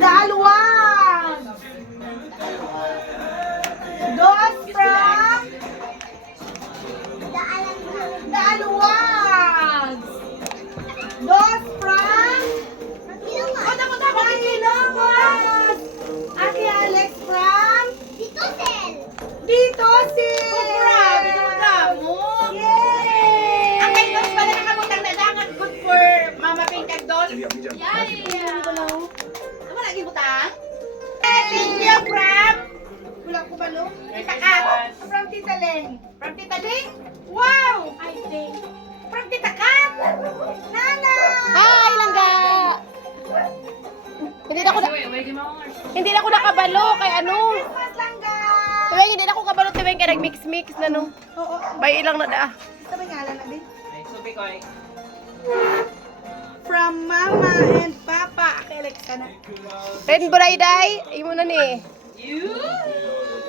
Dalawang. Dos from Dalawang. Dos from Ilongos. Ate Alex from Dito Sil. Grabe naman mo. Yay! Ang kay Dos pala nakabutang na dangan good for Mama Pink kag Dos. Yay! Ano lagi butang? Thank you from Wala ko balo. Tita Kat. From Tita Leng. From Tita Ling. Wow! I think. From Tita Kat. Nana! Hi, langga! Hindi na ako nakabalo kay ano. Christmas lang ga! Tuwing hindi na ako kabalo tuwing kaya nag-mix-mix na no. Oo. Bay ilang na da. Sabi nga lang na din. From Mama and Papa. Alex ka na. Ren Burayday, imo na ni.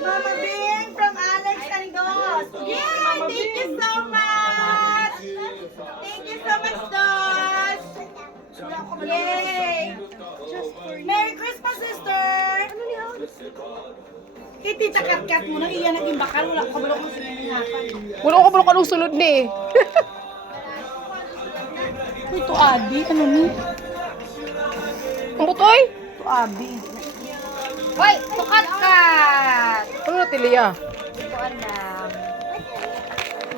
Mama Bing from Alex and Dos. Yay! Thank you so much! Thank you so much, Dos! Wala ko balo. Yay! Merry Christmas, sister! Ano niya? Kay Tita Kat-Kat mo nang iyan naging bakal. Wala ko balo kung sinangapan. Wala ko kabalo kanong sulod ni. Uy, ito Abi. Ano ni? Ang butoy? Ito Abi. Hoy! Sukat-kat! Ano na tiliya? Ito alam.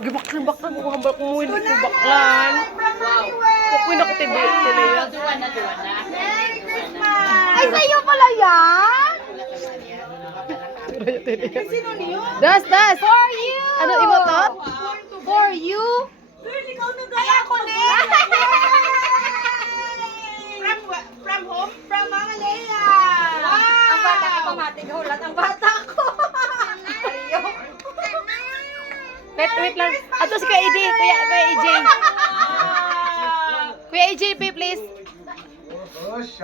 Gibaklan ko hambal ko mo hindi ko baklan. Wow! Kukuin ako tiliya. Duwan na. Merry Christmas! Ay, sa'yo pala yan? Sino niyo? Das! For you! Ano, imo to? For you? Girl, ikaw na gaya. Ay, ako na! From home? From Mama Leia! Wow! Ang bata ka pamatig hulat. Ang bata ko! Wait lang. Ato si Kuya EJ. Kuya EJ. Kuya EJ, please.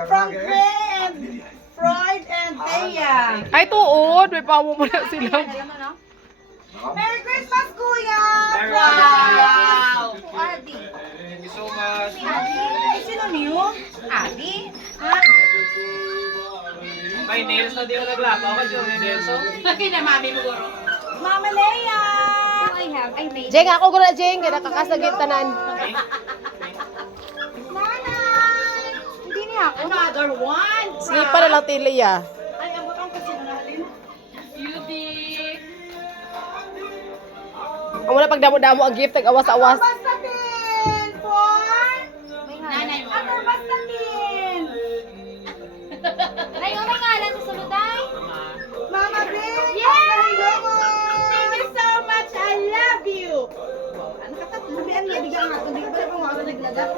From Freud and Thea. Ay, tuod. May pamo mo na sila. Merry Christmas, Kuya! Wow! Adi. Thank you so much. Ay, sino niyo? Adi? May nails na di ko naglapaw kasi yung nails. Hindi na mami mo guro. Mama Leia! I made Jeng, ako gula, Jeng. Kaya nakakasagit tanan. Nanay! Hindi niya ako. another one. Slipa na lang tiliya. Ay, ang butang kasi nalin. Beauty. Ang wala pag damo-damo ang gift, nag-awas-awas. Bastatin! For? Nanay mo. Ator Bastatin! Ay, may ngalan sa suluday. Mama Bing! Yay! Hello! Thank you so much. I love you. Ano ka tapos? Lubian nga, bigyan nga ito. Di ba na kung ako naglaga?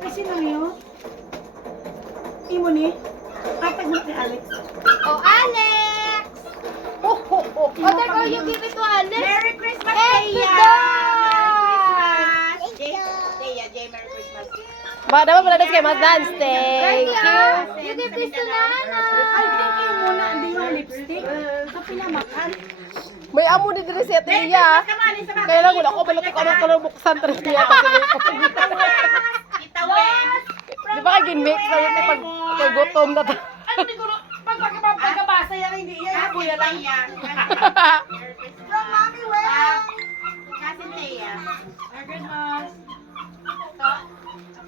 Ay, sino niyo? Imo ni? Ay, tag mo kay Alex. Oh, Alex. Oh, teka, you give it to Alex. Merry Christmas, Thank you, Leia! Merry Christmas. Jay, Merry Christmas. Ba, dapat pala kay Mas Dance. Thank you. You give this to Nana. Ay, thank you muna. Hindi yung lipstick. Sa pinamakan. May amo ni Diri si Atilia. Kaya lang, wala ko balot ko anong color buksan talaga niya. Kita Wen. Di ba kagin-mix na yun pag gutom na ta. Ano siguro, pagkabasa yan, hindi yan. Kuya lang. Merry Christmas. From Mami Wen. Cousin Thea. Merry Christmas. Ito.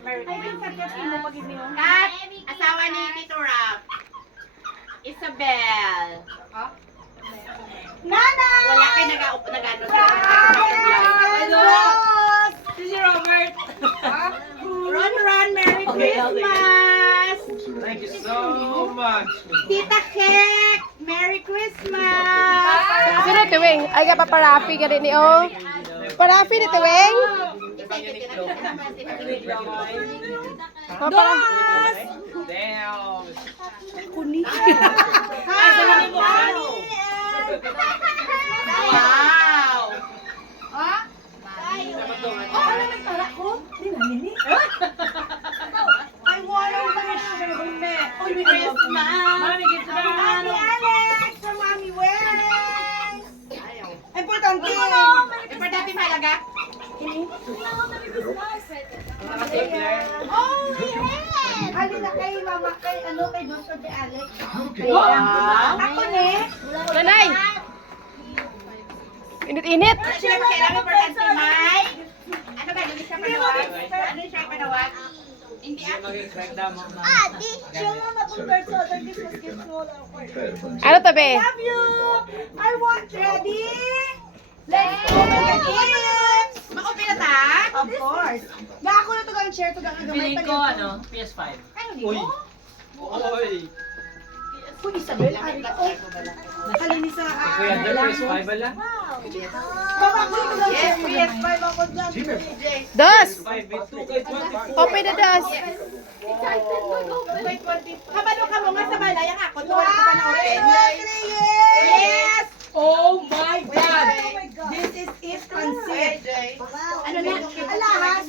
Merry Ay, yung Christmas. kat-kat mo pag hindi yung... Kat, asawa ni Tito Rap. Isabel. Nanay! Wala kayo nag-ano. Hello! Si Robert. Ron, Merry Christmas. Thank you so much. Tita Kek, Merry Christmas. Sino Tiwing? Ay, ka paparapi ka rin ni O. Parapi ni Tiwing? Dos. Damn. Kunik. Wow. Oh, ano nagtala ko? Hindi na, nini. Ay, wala yung mga Uy, Christmas. Mami Alex from Mami Wen. Importante. Importante malaga. Ini. Oh, yes. Halimbawa, na kay mama, kay Dr. De Alex. Wow. Ako ni. Nanay! Init-init! Sila ba kailangan importante, May? Ano ba? Hindi siya panawag? Ano siya panawag? Hindi ako. Ano to, be? Love you! I want ready! Let's open the gifts! Maopen na ta? Of course. Gako na to gang share to gang gamay Feeling ko, PS5. Uy! Uy! Uy, Isabel, ay ko. Nakalinis sa Kuya, the PS5 ala? Baba ko ito gang Yes, share. PS5 ako dyan. Dos! 5 kay 20. Open na dos! Kabalo ka mo nga sa balay ang ako. Tuwala ka pa na open. Yes! Yes! Oh my God! This is it, Francis. Ano na? Alahas.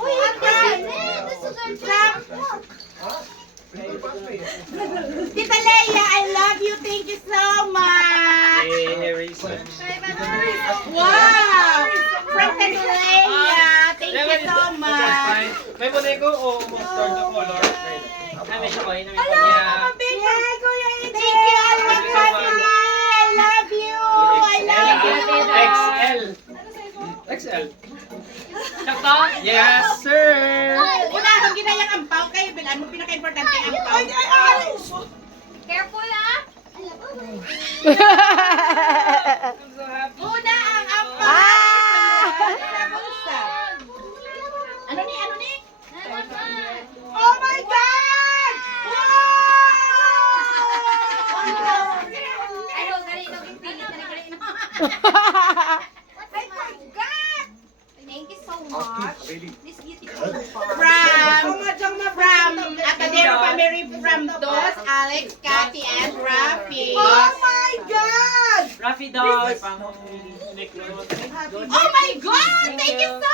Uy, Tita Leia, I love you. Thank you so much. Hey, Raisin. Wow! From Tita Leia. Thank you so much. May moneko o start the color? Ay, may siya ko. Ay, Hello, Mama Big. Yay, Kuya AJ! Thank you. I love you. I love you. XL. XL. Sakto? Yes, sir. Una, ang ginayang ampaw kayo. Bilan mo pinaka-importante ang ampaw. Careful ah! Una ang ampaw. Ah! Sa bulsa. Ano ni? Ano ni? Oh my God! Ano, dali, pilit na rin. I forgot. Thank you so much. This beautiful From Acadero Family from Dos, Alex, Cathy, and Rafi. Oh my God! Raffy dolls. Pang Oh my God! Thank you so